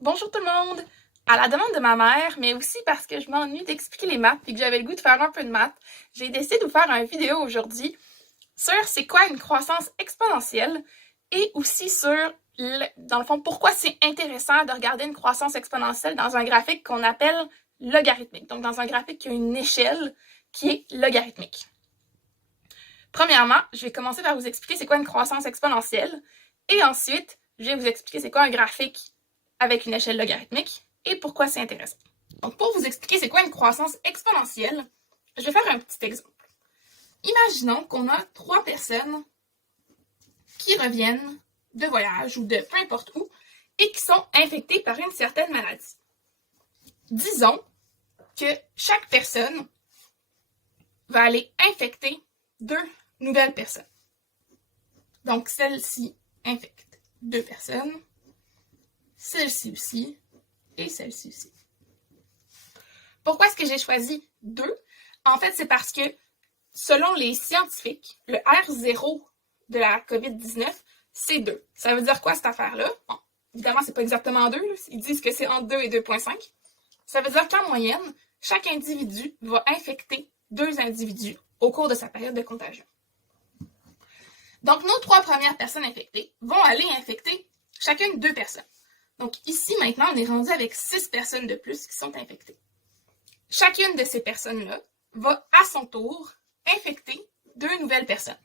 Bonjour tout le monde! À la demande de ma mère, mais aussi parce que je m'ennuie d'expliquer les maths et que j'avais le goût de faire un peu de maths, j'ai décidé de vous faire une vidéo aujourd'hui sur c'est quoi une croissance exponentielle et aussi sur, dans le fond, pourquoi c'est intéressant de regarder une croissance exponentielle dans un graphique qu'on appelle logarithmique. Donc dans un graphique qui a une échelle qui est logarithmique. Premièrement, je vais commencer par vous expliquer c'est quoi une croissance exponentielle et ensuite, je vais vous expliquer c'est quoi un graphique avec une échelle logarithmique et pourquoi c'est intéressant. Donc, pour vous expliquer c'est quoi une croissance exponentielle, je vais faire un petit exemple. Imaginons qu'on a 3 personnes qui reviennent de voyage ou de peu importe où et qui sont infectées par une certaine maladie. Disons que chaque personne va aller infecter 2 nouvelles personnes. Donc, celle-ci infecte 2 personnes, celle-ci aussi, et celle-ci aussi. Pourquoi est-ce que j'ai choisi 2? En fait, c'est parce que, selon les scientifiques, le R0 de la COVID-19, c'est 2. Ça veut dire quoi, cette affaire-là? Bon, évidemment, c'est pas exactement 2. Ils disent que c'est entre 2 et 2,5. Ça veut dire qu'en moyenne, chaque individu va infecter 2 individus au cours de sa période de contagion. Donc, nos 3 premières personnes infectées vont aller infecter chacune 2 personnes. Donc, ici, maintenant, on est rendu avec 6 personnes de plus qui sont infectées. Chacune de ces personnes-là va, à son tour, infecter 2 nouvelles personnes.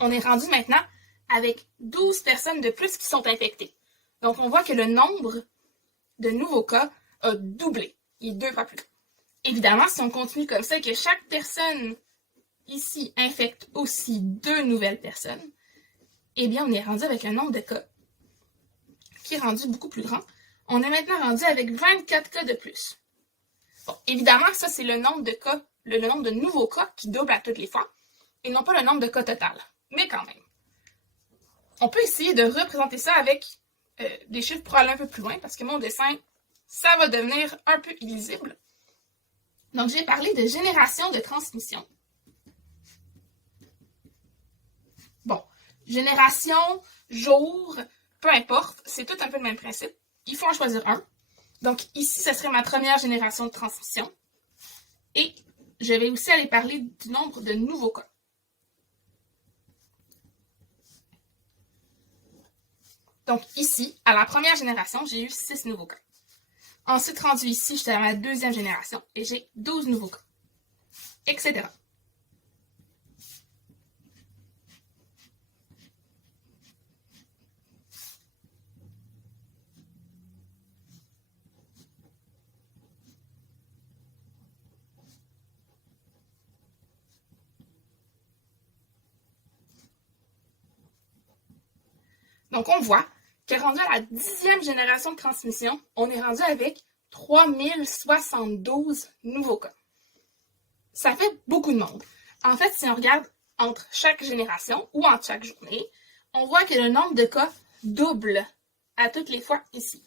On est rendu maintenant avec 12 personnes de plus qui sont infectées. Donc, on voit que le nombre de nouveaux cas a doublé. Il est 2 fois plus grand. Évidemment, si on continue comme ça et que chaque personne ici infecte aussi 2 nouvelles personnes, eh bien, on est rendu avec un nombre de cas qui est rendu beaucoup plus grand. On est maintenant rendu avec 24 cas de plus. Bon, évidemment, ça, c'est le nombre de cas, le nombre de nouveaux cas qui double à toutes les fois, et non pas le nombre de cas total. Mais quand même. On peut essayer de représenter ça avec des chiffres pour aller un peu plus loin, parce que mon dessin, ça va devenir un peu illisible. Donc, j'ai parlé de génération de transmission. Bon, génération, jour, peu importe, c'est tout un peu le même principe. Il faut en choisir un. Donc, ici, ce serait ma première génération de transmission. Et je vais aussi aller parler du nombre de nouveaux cas. Donc, ici, à la première génération, j'ai eu 6 nouveaux cas. Ensuite, rendu ici, j'étais à ma deuxième génération et j'ai 12 nouveaux cas, etc. Donc, on voit que rendu à la 10e génération de transmission, on est rendu avec 3072 nouveaux cas. Ça fait beaucoup de monde. En fait, si on regarde entre chaque génération ou entre chaque journée, on voit que le nombre de cas double à toutes les fois ici.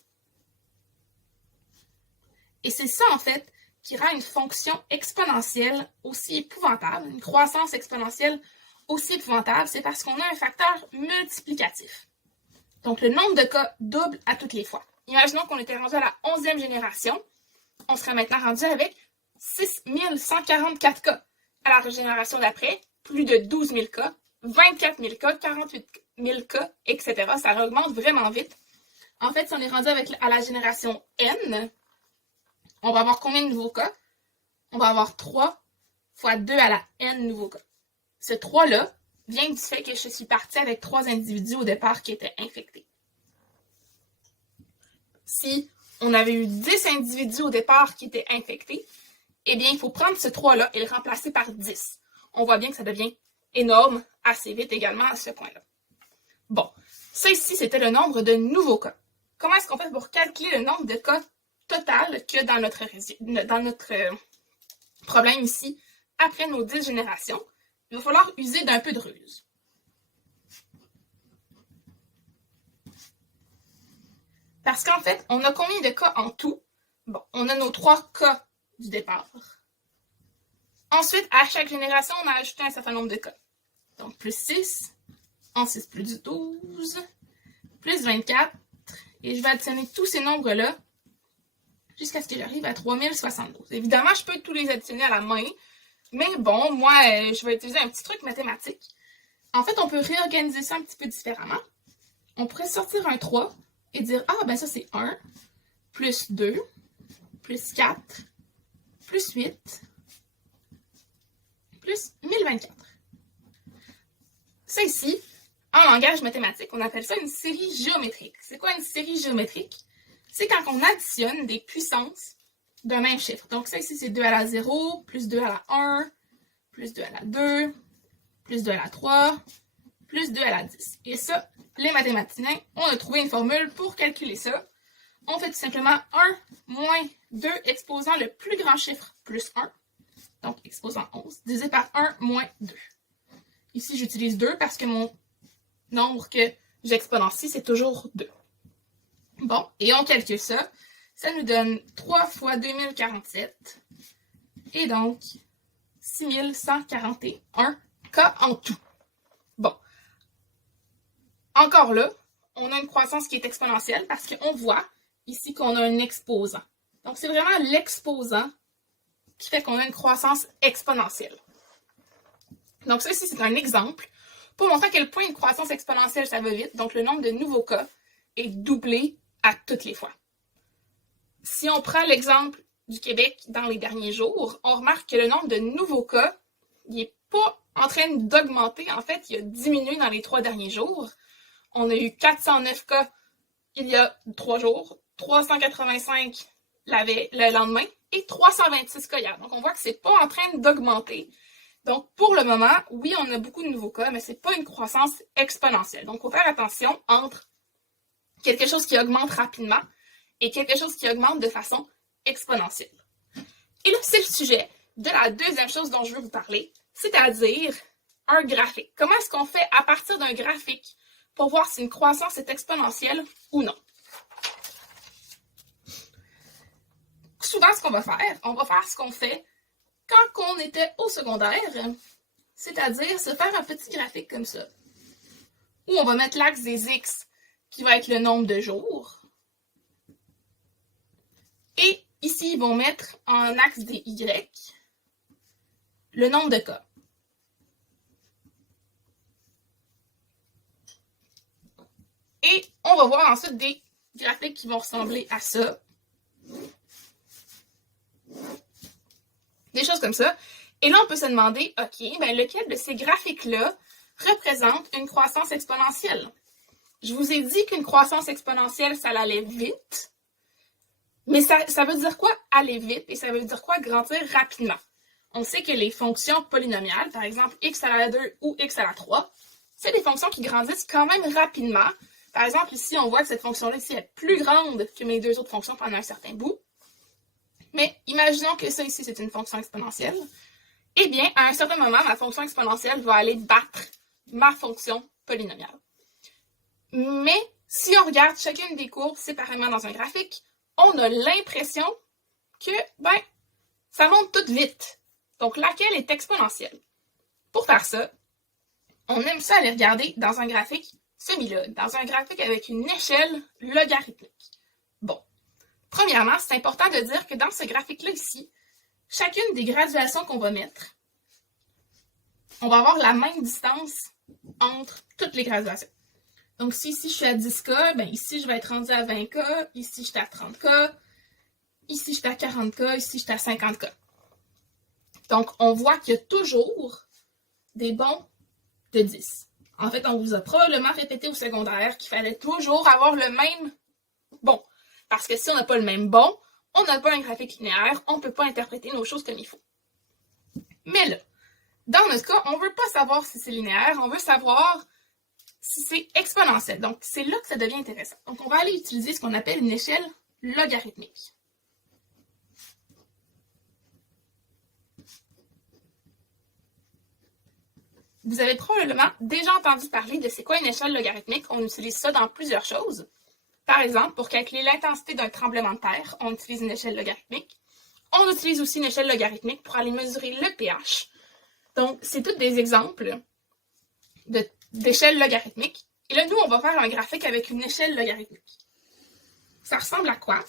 Et c'est ça, en fait, qui rend une fonction exponentielle aussi épouvantable, une croissance exponentielle aussi épouvantable, c'est parce qu'on a un facteur multiplicatif. Donc, le nombre de cas double à toutes les fois. Imaginons qu'on était rendu à la 11e génération. On serait maintenant rendu avec 6144 cas. À la génération d'après, plus de 12 000 cas, 24 000 cas, 48 000 cas, etc. Ça augmente vraiment vite. En fait, si on est rendu à la génération N, on va avoir combien de nouveaux cas? On va avoir 3 fois 2 à la N nouveaux cas. Ce 3-là vient du fait que je suis partie avec 3 individus au départ qui étaient infectés. Si on avait eu 10 individus au départ qui étaient infectés, eh bien, il faut prendre ce 3-là et le remplacer par 10. On voit bien que ça devient énorme assez vite également à ce point-là. Bon, ça ici, c'était le nombre de nouveaux cas. Comment est-ce qu'on fait pour calculer le nombre de cas total que dans notre problème ici, après nos 10 générations? Il va falloir user d'un peu de ruse. Parce qu'en fait, on a combien de cas en tout? Bon, on a nos 3 cas du départ. Ensuite, à chaque génération, on a ajouté un certain nombre de cas. Donc, plus 6, en 6 plus 12, plus 24, et je vais additionner tous ces nombres-là jusqu'à ce que j'arrive à 3072. Évidemment, je peux tous les additionner à la main, mais bon, moi, je vais utiliser un petit truc mathématique. En fait, on peut réorganiser ça un petit peu différemment. On pourrait sortir un 3 et dire, ah, ben ça c'est 1, plus 2, plus 4, plus 8, plus 1024. Ça ici, en langage mathématique, on appelle ça une série géométrique. C'est quoi une série géométrique? C'est quand on additionne des puissances d'un même chiffre. Donc ça ici, c'est 2 à la 0, plus 2 à la 1, plus 2 à la 2, plus 2 à la 3, plus 2 à la 10. Et ça, les mathématiciens, on a trouvé une formule pour calculer ça. On fait tout simplement 1 moins 2 exposant le plus grand chiffre plus 1, donc exposant 11, divisé par 1 moins 2. Ici, j'utilise 2 parce que mon nombre que j'exponencie, c'est toujours 2. Bon, et on calcule ça. Ça nous donne 3 fois 2047, et donc 6141 cas en tout. Bon. Encore là, on a une croissance qui est exponentielle parce qu'on voit ici qu'on a un exposant. Donc, c'est vraiment l'exposant qui fait qu'on a une croissance exponentielle. Donc, ça ici, c'est un exemple pour montrer à quel point une croissance exponentielle, ça va vite. Donc, le nombre de nouveaux cas est doublé à toutes les fois. Si on prend l'exemple du Québec dans les derniers jours, on remarque que le nombre de nouveaux cas, il n'est pas en train d'augmenter. En fait, il a diminué dans les 3 derniers jours. On a eu 409 cas il y a 3 jours, 385 le lendemain et 326 cas hier. Donc, on voit que c'est pas en train d'augmenter. Donc, pour le moment, oui, on a beaucoup de nouveaux cas, mais c'est pas une croissance exponentielle. Donc, il faut faire attention entre quelque chose qui augmente rapidement et quelque chose qui augmente de façon exponentielle. Et là, c'est le sujet de la deuxième chose dont je veux vous parler, c'est-à-dire un graphique. Comment est-ce qu'on fait à partir d'un graphique pour voir si une croissance est exponentielle ou non? Souvent, ce qu'on va faire, on va faire ce qu'on fait quand on était au secondaire, c'est-à-dire se faire un petit graphique comme ça, où on va mettre l'axe des X, qui va être le nombre de jours, et ici, ils vont mettre en axe des Y, le nombre de cas. Et on va voir ensuite des graphiques qui vont ressembler à ça. Des choses comme ça. Et là, on peut se demander, OK, ben lequel de ces graphiques-là représente une croissance exponentielle? Je vous ai dit qu'une croissance exponentielle, ça allait vite. Mais ça veut dire quoi aller vite et ça veut dire quoi grandir rapidement? On sait que les fonctions polynomiales, par exemple x à la 2 ou x à la 3, c'est des fonctions qui grandissent quand même rapidement. Par exemple, ici, on voit que cette fonction-là ici est plus grande que mes deux autres fonctions pendant un certain bout. Mais imaginons que ça ici, c'est une fonction exponentielle. Eh bien, à un certain moment, ma fonction exponentielle va aller battre ma fonction polynomiale. Mais si on regarde chacune des courbes séparément dans un graphique, on a l'impression que, ça monte tout vite. Donc, laquelle est exponentielle? Pour faire ça, on aime ça aller regarder dans un graphique semi-log, dans un graphique avec une échelle logarithmique. Bon, premièrement, c'est important de dire que dans ce graphique-là ici, chacune des graduations qu'on va mettre, on va avoir la même distance entre toutes les graduations. Donc, si ici je suis à 10K, ben ici je vais être rendu à 20K, ici je suis à 30K, ici je suis à 40K, ici je suis à 50K. Donc, on voit qu'il y a toujours des bons de 10. En fait, on vous a probablement répété au secondaire qu'il fallait toujours avoir le même bon. Parce que si on n'a pas le même bon, on n'a pas un graphique linéaire, on ne peut pas interpréter nos choses comme il faut. Mais là, dans notre cas, on ne veut pas savoir si c'est linéaire, on veut savoir si c'est exponentiel. Donc, c'est là que ça devient intéressant. Donc, on va aller utiliser ce qu'on appelle une échelle logarithmique. Vous avez probablement déjà entendu parler de c'est quoi une échelle logarithmique. On utilise ça dans plusieurs choses. Par exemple, pour calculer l'intensité d'un tremblement de terre, on utilise une échelle logarithmique. On utilise aussi une échelle logarithmique pour aller mesurer le pH. Donc, c'est tous des exemples d'échelles logarithmiques. Et là, nous, on va faire un graphique avec une échelle logarithmique. Ça ressemble à quoi?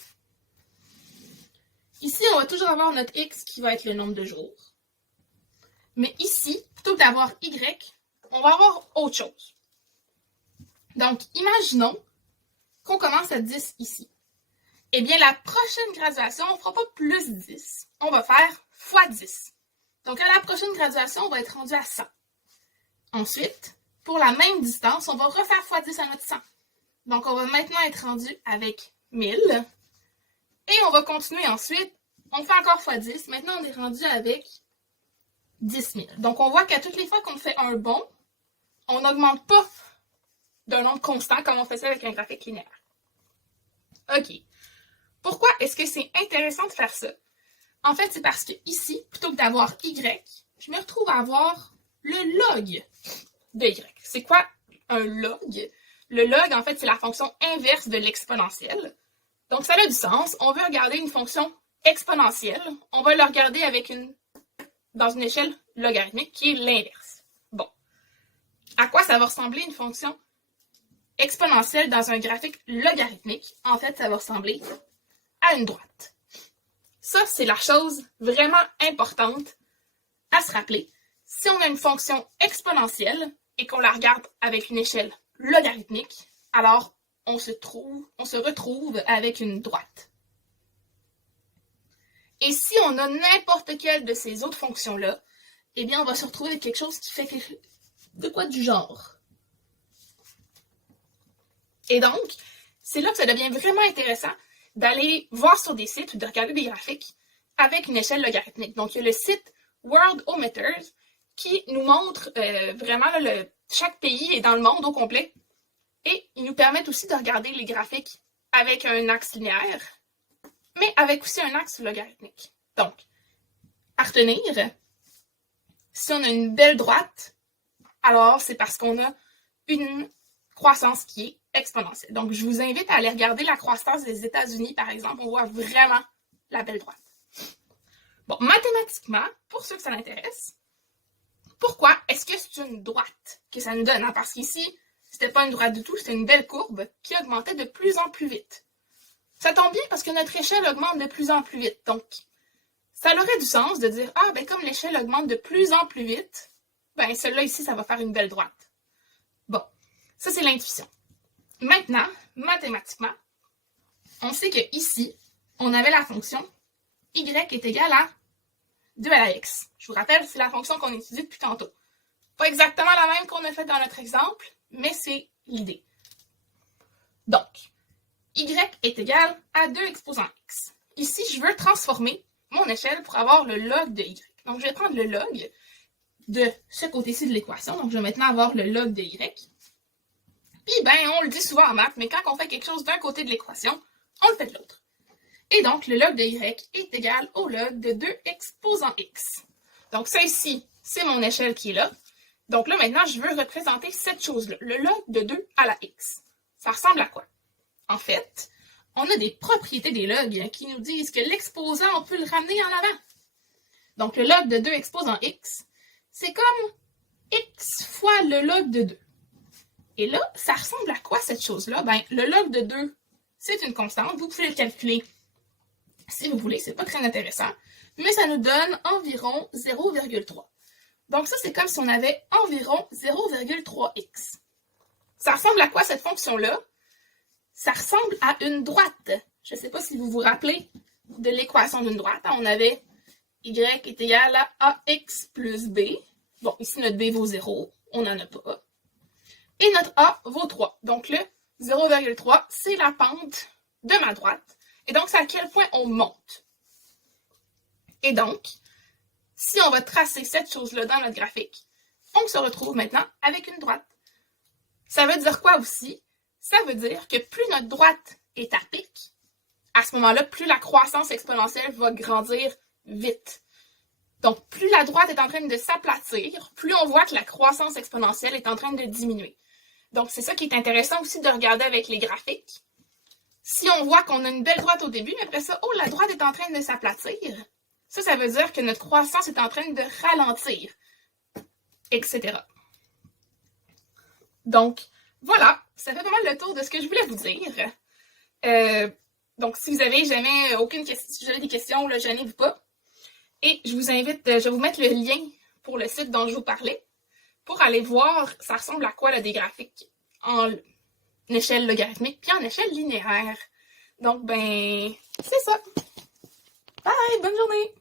Ici, on va toujours avoir notre x qui va être le nombre de jours. Mais ici, plutôt que d'avoir y, on va avoir autre chose. Donc, imaginons qu'on commence à 10 ici. Eh bien, la prochaine graduation, on ne fera pas plus 10. On va faire fois 10. Donc, à la prochaine graduation, on va être rendu à 100. Ensuite, pour la même distance, on va refaire fois 10 à notre 100. Donc, on va maintenant être rendu avec 1000. Et on va continuer ensuite. On fait encore fois 10. Maintenant, on est rendu avec 10 000. Donc, on voit qu'à toutes les fois qu'on fait un bond, on n'augmente pas d'un nombre constant comme on fait ça avec un graphique linéaire. OK. Pourquoi est-ce que c'est intéressant de faire ça? En fait, c'est parce que ici, plutôt que d'avoir y, je me retrouve à avoir le log de y. C'est quoi un log? Le log, en fait, c'est la fonction inverse de l'exponentielle. Donc, ça a du sens. On veut regarder une fonction exponentielle. On va le regarder dans une échelle logarithmique qui est l'inverse. Bon. À quoi ça va ressembler une fonction exponentielle dans un graphique logarithmique? En fait, ça va ressembler à une droite. Ça, c'est la chose vraiment importante à se rappeler. Si on a une fonction exponentielle et qu'on la regarde avec une échelle logarithmique, alors on se retrouve avec une droite. Et si on a n'importe quelle de ces autres fonctions-là, eh bien, on va se retrouver avec quelque chose qui fait de quoi du genre. Et donc, c'est là que ça devient vraiment intéressant d'aller voir sur des sites ou de regarder des graphiques avec une échelle logarithmique. Donc, il y a le site Worldometers qui nous montre vraiment chaque pays est dans le monde au complet. Et ils nous permettent aussi de regarder les graphiques avec un axe linéaire, mais avec aussi un axe logarithmique. Donc, à retenir, si on a une belle droite, alors c'est parce qu'on a une croissance qui est exponentielle. Donc, je vous invite à aller regarder la croissance des États-Unis, par exemple. On voit vraiment la belle droite. Bon, mathématiquement, pour ceux que ça l'intéresse, pourquoi est-ce que c'est une droite que ça nous donne? Hein? Parce qu'ici, c'était pas une droite du tout, c'était une belle courbe qui augmentait de plus en plus vite. Ça tombe bien parce que notre échelle augmente de plus en plus vite. Donc, ça aurait du sens de dire, ah, ben comme l'échelle augmente de plus en plus vite, ben celle-là ici, ça va faire une belle droite. Bon, ça c'est l'intuition. Maintenant, mathématiquement, on sait que ici, on avait la fonction y est égale à 2 à la x. Je vous rappelle, c'est la fonction qu'on étudie depuis tantôt. Pas exactement la même qu'on a faite dans notre exemple, mais c'est l'idée. Donc, y est égal à 2 exposant x. Ici, je veux transformer mon échelle pour avoir le log de y. Donc, je vais prendre le log de ce côté-ci de l'équation. Donc, je vais maintenant avoir le log de y. Puis, ben, on le dit souvent en maths, mais quand on fait quelque chose d'un côté de l'équation, on le fait de l'autre. Et donc, le log de y est égal au log de 2 exposant x. Donc, ça ici, c'est mon échelle qui est là. Donc là, maintenant, je veux représenter cette chose-là, le log de 2 à la x. Ça ressemble à quoi? En fait, on a des propriétés des logs qui nous disent que l'exposant, on peut le ramener en avant. Donc, le log de 2 exposant x, c'est comme x fois le log de 2. Et là, ça ressemble à quoi cette chose-là? Ben, le log de 2, c'est une constante. Vous pouvez le calculer si vous voulez. C'est pas très intéressant. Mais ça nous donne environ 0,3. Donc ça, c'est comme si on avait environ 0,3x. Ça ressemble à quoi cette fonction-là? Ça ressemble à une droite. Je ne sais pas si vous vous rappelez de l'équation d'une droite. On avait y est égal à ax plus b. Bon, ici, notre b vaut 0. On n'en a pas. Et notre a vaut 3. Donc le 0,3, c'est la pente de ma droite. Et donc, c'est à quel point on monte. Et donc, si on va tracer cette chose-là dans notre graphique, on se retrouve maintenant avec une droite. Ça veut dire quoi aussi? Ça veut dire que plus notre droite est à pic, à ce moment-là, plus la croissance exponentielle va grandir vite. Donc, plus la droite est en train de s'aplatir, plus on voit que la croissance exponentielle est en train de diminuer. Donc, c'est ça qui est intéressant aussi de regarder avec les graphiques. Si on voit qu'on a une belle droite au début, mais après ça, oh, la droite est en train de s'aplatir, ça veut dire que notre croissance est en train de ralentir, etc. Donc, voilà, ça fait pas mal le tour de ce que je voulais vous dire. Donc, si vous avez jamais aucune question, si vous avez des questions, là, gênez-vous pas. Et je vous invite, je vais vous mettre le lien pour le site dont je vous parlais, pour aller voir ça ressemble à quoi là, des graphiques en échelle logarithmique puis en échelle linéaire. Donc, ben, c'est ça. Bye, bonne journée!